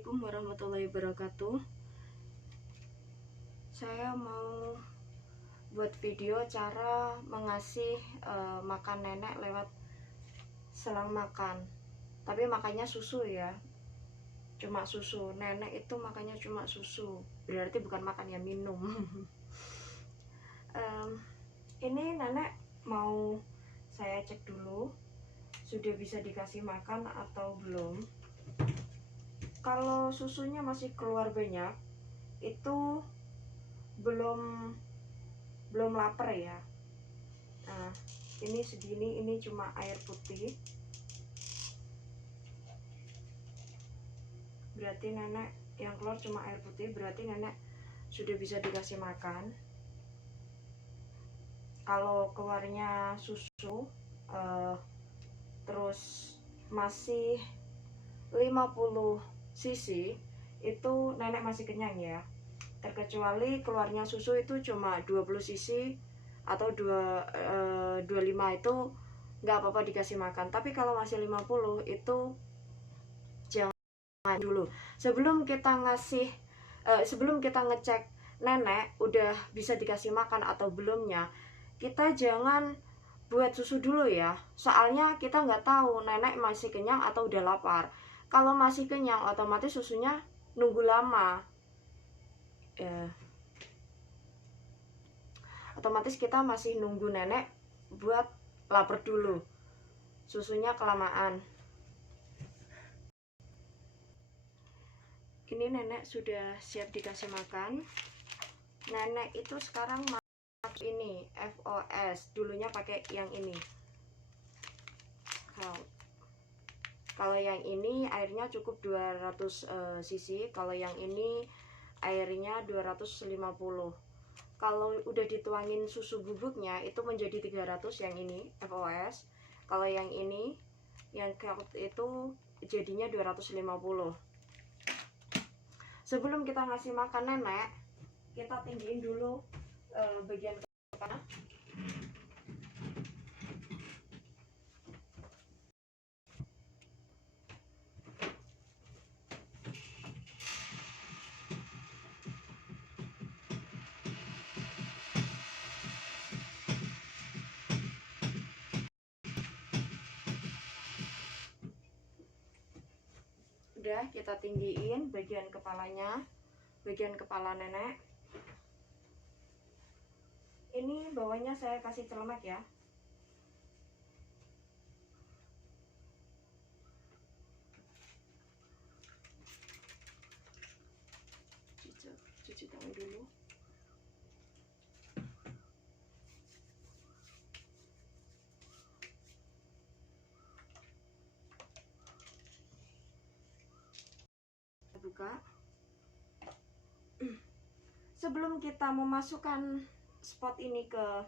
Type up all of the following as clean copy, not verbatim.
Assalamualaikum warahmatullahi wabarakatuh. Saya mau buat video cara mengasih makan nenek lewat selang makan. Tapi makannya susu ya, cuma susu. Nenek itu makannya cuma susu, berarti bukan makan ya, minum. Ini nenek mau saya cek dulu sudah bisa dikasih makan atau belum. Kalau susunya masih keluar banyak, itu belum lapar ya. Nah, ini segini, ini cuma air putih, berarti nenek yang keluar cuma air putih, berarti nenek sudah bisa dikasih makan. Kalau keluarnya susu terus masih 50 cc, itu nenek masih kenyang ya. Terkecuali keluarnya susu itu cuma 20 cc atau 25, itu nggak apa-apa dikasih makan. Tapi kalau masih 50 itu jangan dulu. Sebelum kita ngecek nenek udah bisa dikasih makan atau belumnya, kita jangan buat susu dulu ya. Soalnya kita nggak tahu nenek masih kenyang atau udah lapar. Kalau masih kenyang, otomatis susunya nunggu lama ya. Otomatis kita masih nunggu nenek buat lapar dulu, susunya kelamaan. Ini nenek sudah siap dikasih makan. Nenek itu sekarang ini FOS, dulunya pakai yang ini. Kalau yang ini airnya cukup 200 cc, kalau yang ini airnya 250. Kalau udah dituangin susu bubuknya itu menjadi 300 yang ini FOS. Kalau yang ini yang itu jadinya 250. Sebelum kita ngasih makan nenek, kita tinggiin dulu bagian kepala. Udah kita tinggiin bagian kepalanya, bagian kepala nenek. Ini bawahnya saya kasih celemek ya. Cuci tangan dulu. Buka. Sebelum kita memasukkan spot ini ke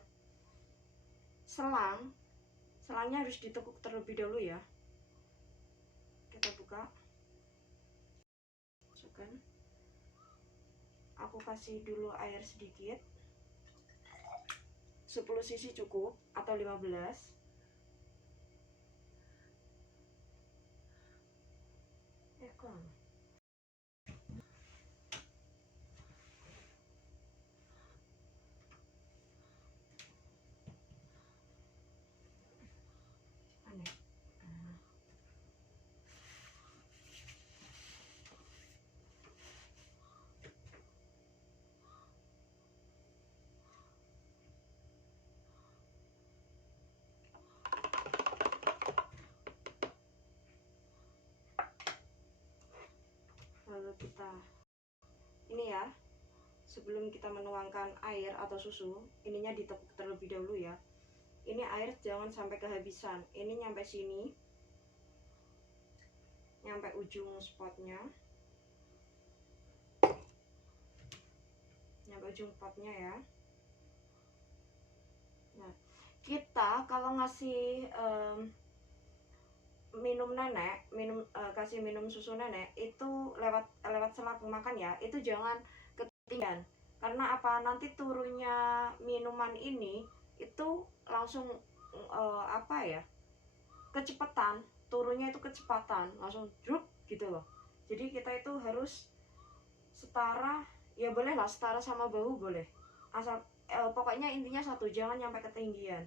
selangnya harus ditekuk terlebih dahulu ya. Kita buka, masukkan. Aku kasih dulu air sedikit, 10 cc cukup atau 15. Lalu kita ini ya, sebelum kita menuangkan air atau susu, ininya ditekuk terlebih dahulu ya. Ini air jangan sampai kehabisan, ini nyampe sini, nyampe ujung spotnya, nyampe ujung potnya ya. Nah, kita kalau ngasih minum nenek, kasih minum susu nenek itu lewat selang makan ya, itu jangan ketinggian. Karena apa? Nanti turunnya minuman ini itu langsung kecepatan, turunnya itu kecepatan, langsung druk gitu loh. Jadi kita itu harus setara, ya boleh lah setara sama bahu boleh, asal pokoknya intinya satu, jangan nyampe ketinggian.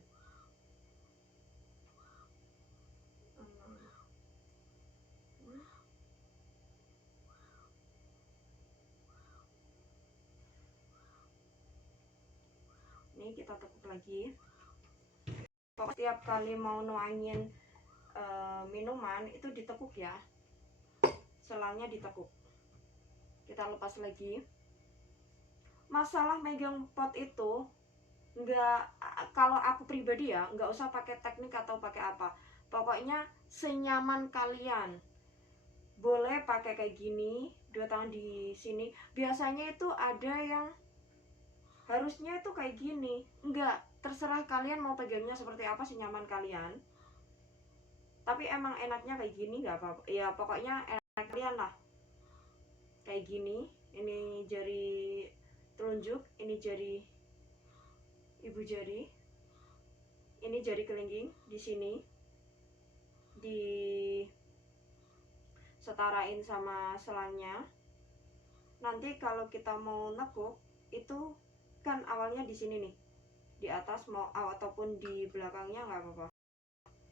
Ini kita tekuk lagi. Pokoknya setiap kali mau nuangin minuman itu ditekuk ya, selangnya ditekuk. Kita lepas lagi. Masalah megang pot itu nggak, kalau aku pribadi ya nggak usah pakai teknik atau pakai apa, pokoknya senyaman kalian. Boleh pakai kayak gini, dua tangan di sini. Biasanya itu ada yang harusnya itu kayak gini, enggak, terserah kalian mau pegangnya seperti apa, senyaman kalian. Tapi emang enaknya kayak gini nggak apa-apa ya, pokoknya enak kalian lah. Kayak gini, ini jari telunjuk, ini jari ibu jari, ini jari kelingking di sini, di setarain sama selangnya. Nanti kalau kita mau nekuk itu kan awalnya di sini nih, di atas mau ataupun di belakangnya nggak apa-apa.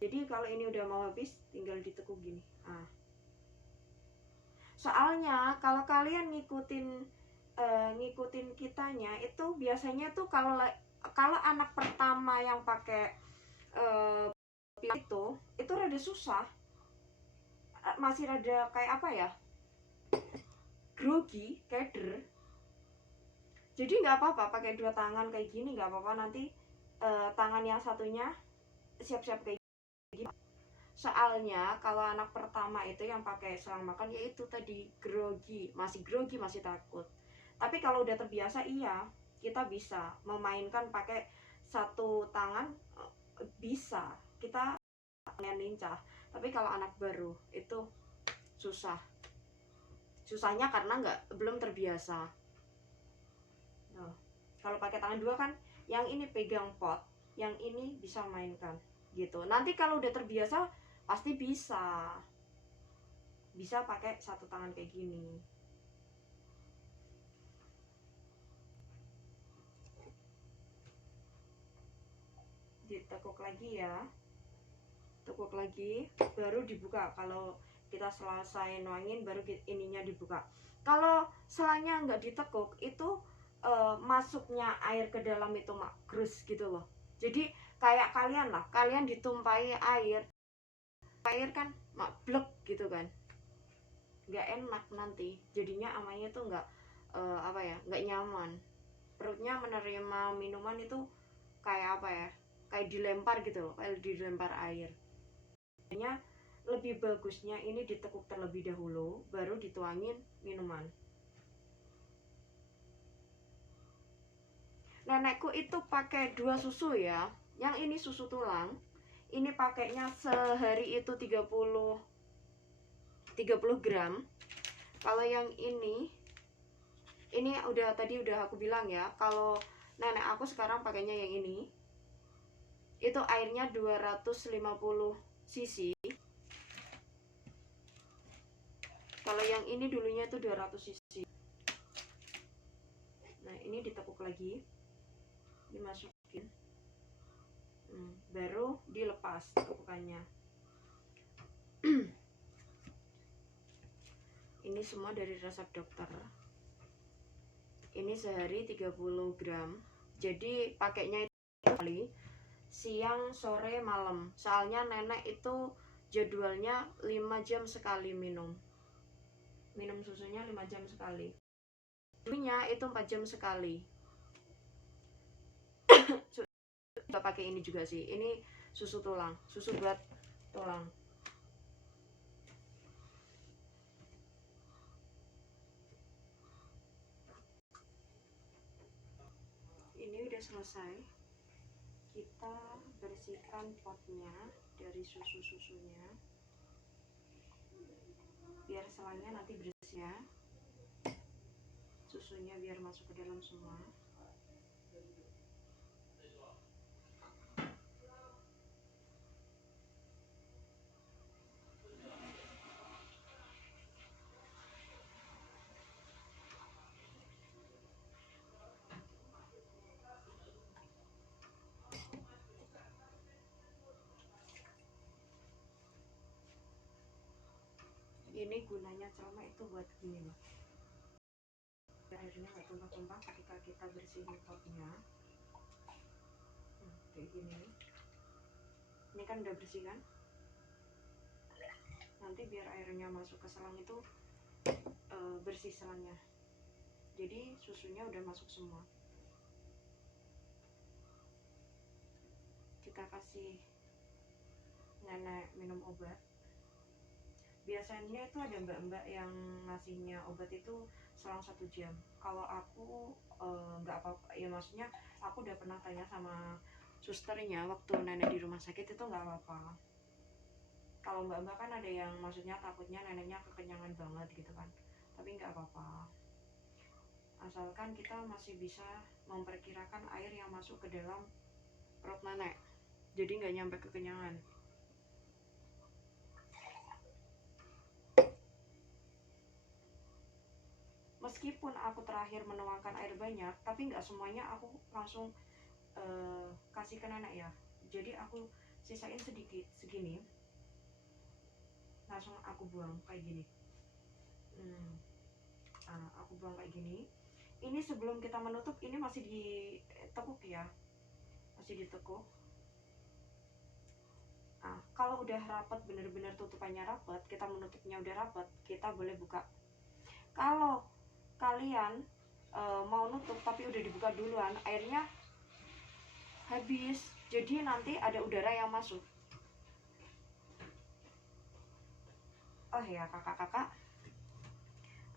Jadi kalau ini udah mau habis tinggal ditekuk gini. Soalnya kalau kalian ngikutin kitanya itu biasanya tuh kalau anak pertama yang pakai itu rada susah, masih rada kayak apa ya, grogi, keder. Jadi nggak apa-apa pakai dua tangan kayak gini, nggak apa-apa. Nanti tangan yang satunya siap-siap kayak gini. Soalnya kalau anak pertama itu yang pakai selang makan yaitu tadi grogi, masih takut. Tapi kalau udah terbiasa, iya, kita bisa memainkan pakai satu tangan, bisa kita lincah. Tapi kalau anak baru itu susahnya karena belum terbiasa. Nah, kalau pakai tangan dua kan yang ini pegang pot, yang ini bisa mainkan gitu. Nanti kalau udah terbiasa pasti bisa pakai satu tangan kayak gini. Ditekuk lagi ya, tekuk lagi baru dibuka. Kalau kita selesai nuangin baru ininya dibuka. Kalau selangnya nggak ditekuk itu masuknya air ke dalam itu grus gitu loh. Jadi kayak kalian ditumpahi air kan blek gitu kan, nggak enak nanti jadinya, amanya tuh nggak nggak nyaman. Perutnya menerima minuman itu kayak apa ya, kayak dilempar gitu loh, kayak dilempar air. Jadinya lebih bagusnya ini ditekuk terlebih dahulu baru dituangin minuman. Nenekku itu pakai 2 susu ya, yang ini susu tulang, ini pakainya sehari itu 30 gram. Kalau yang ini udah aku bilang ya, kalau nenek aku sekarang pakainya yang ini, itu airnya 250 cc. Kalau yang ini dulunya itu 200 cc. Nah ini ditekuk lagi, dimasukin, baru dilepas tekukannya. Ini semua dari resep dokter. Ini sehari 30 gram. Jadi pakainya itu kali siang, sore, malam. Soalnya nenek itu jadwalnya 5 jam sekali minum susunya, 5 jam sekali. Susunya itu 4 jam sekali. Kita pakai ini juga sih. Ini susu tulang, susu buat tulang. Ini udah selesai. Kita bersihkan potnya dari susunya biar selangnya nanti bersih ya, susunya biar masuk ke dalam semua. ini gunanya celemek itu buat gini loh, airnya nggak tumpah-tumpah ketika kita bersihin topnya. Kayak gini, ini kan udah bersih kan, nanti biar airnya masuk ke selang itu bersih selangnya, jadi susunya udah masuk semua. Kita kasih nenek minum obat. Biasanya itu ada mbak-mbak yang ngasihnya obat itu selang 1 jam. Kalau aku nggak apa-apa ya, maksudnya aku udah pernah tanya sama susternya waktu nenek di rumah sakit, itu nggak apa-apa. Kalau mbak-mbak kan ada yang maksudnya takutnya neneknya kekenyangan banget gitu kan, tapi nggak apa-apa, asalkan kita masih bisa memperkirakan air yang masuk ke dalam perut nenek, jadi nggak nyampe kekenyangan. Meskipun aku terakhir menuangkan air banyak, tapi nggak semuanya aku langsung kasih ke nenek ya, jadi aku sisain sedikit segini, langsung aku buang kayak gini. Aku buang kayak gini. Ini sebelum kita menutup, ini masih ditekuk ya, masih ditekuk. Kalau udah rapat, bener-bener tutupannya rapat, kita menutupnya udah rapat, kita boleh buka. Kalau kalian mau nutup tapi udah dibuka duluan, airnya habis, jadi nanti ada udara yang masuk. Oh ya kakak-kakak,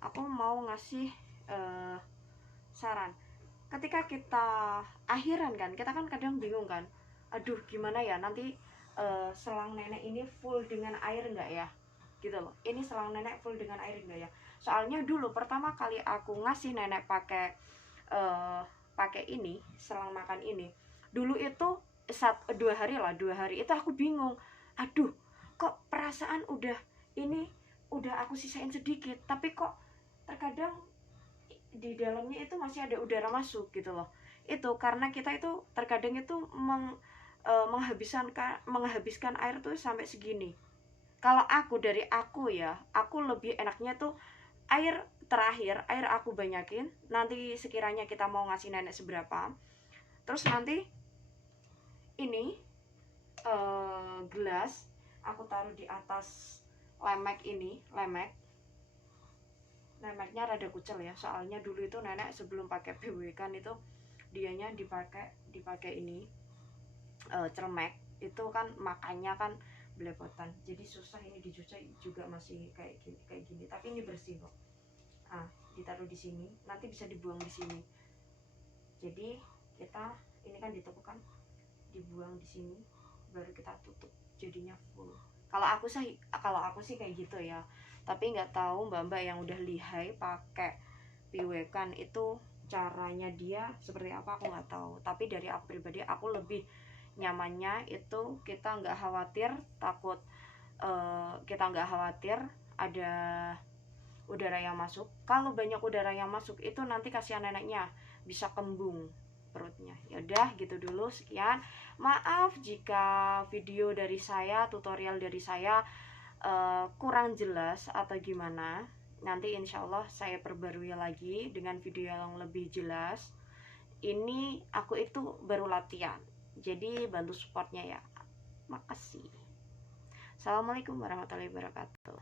aku mau ngasih saran. Ketika kita akhiran kan, kita kan kadang bingung kan, aduh gimana ya nanti selang nenek ini full dengan air enggak ya, gitu loh. Ini selang nenek full dengan air enggak ya? Soalnya dulu pertama kali aku ngasih nenek pakai ini selang makan ini, dulu itu 2 hari itu aku bingung, aduh kok perasaan udah aku sisain sedikit, tapi kok terkadang di dalamnya itu masih ada udara masuk gitu loh. Itu karena kita itu terkadang itu menghabiskan air tuh sampai segini. Kalau dari aku ya, aku lebih enaknya tuh air terakhir, air aku banyakin, nanti sekiranya kita mau ngasih nenek seberapa, terus nanti ini gelas aku taruh di atas lemeknya rada kucel ya, soalnya dulu itu nenek sebelum pakai PW kan itu dianya dipakai ini celemek, itu kan makannya kan belepotan, jadi susah ini dicuci juga masih kayak gini, tapi ini bersih kok. Ditaruh di sini, nanti bisa dibuang di sini. Jadi kita ini kan ditepukan, dibuang di sini, baru kita tutup, jadinya full. Kalau aku sih kayak gitu ya, tapi nggak tahu mbak-mbak yang udah lihai pakai piwekan itu caranya dia seperti apa, aku nggak tahu. Tapi dari aku pribadi, aku lebih nyamannya itu kita nggak khawatir ada udara yang masuk. Kalau banyak udara yang masuk itu nanti kasihan neneknya, bisa kembung perutnya. Yaudah gitu dulu, sekian. Maaf jika video dari saya, tutorial dari saya kurang jelas atau gimana. Nanti insya Allah saya perbarui lagi dengan video yang lebih jelas. Ini aku itu baru latihan, jadi bantu supportnya ya. Makasih. Assalamualaikum warahmatullahi wabarakatuh.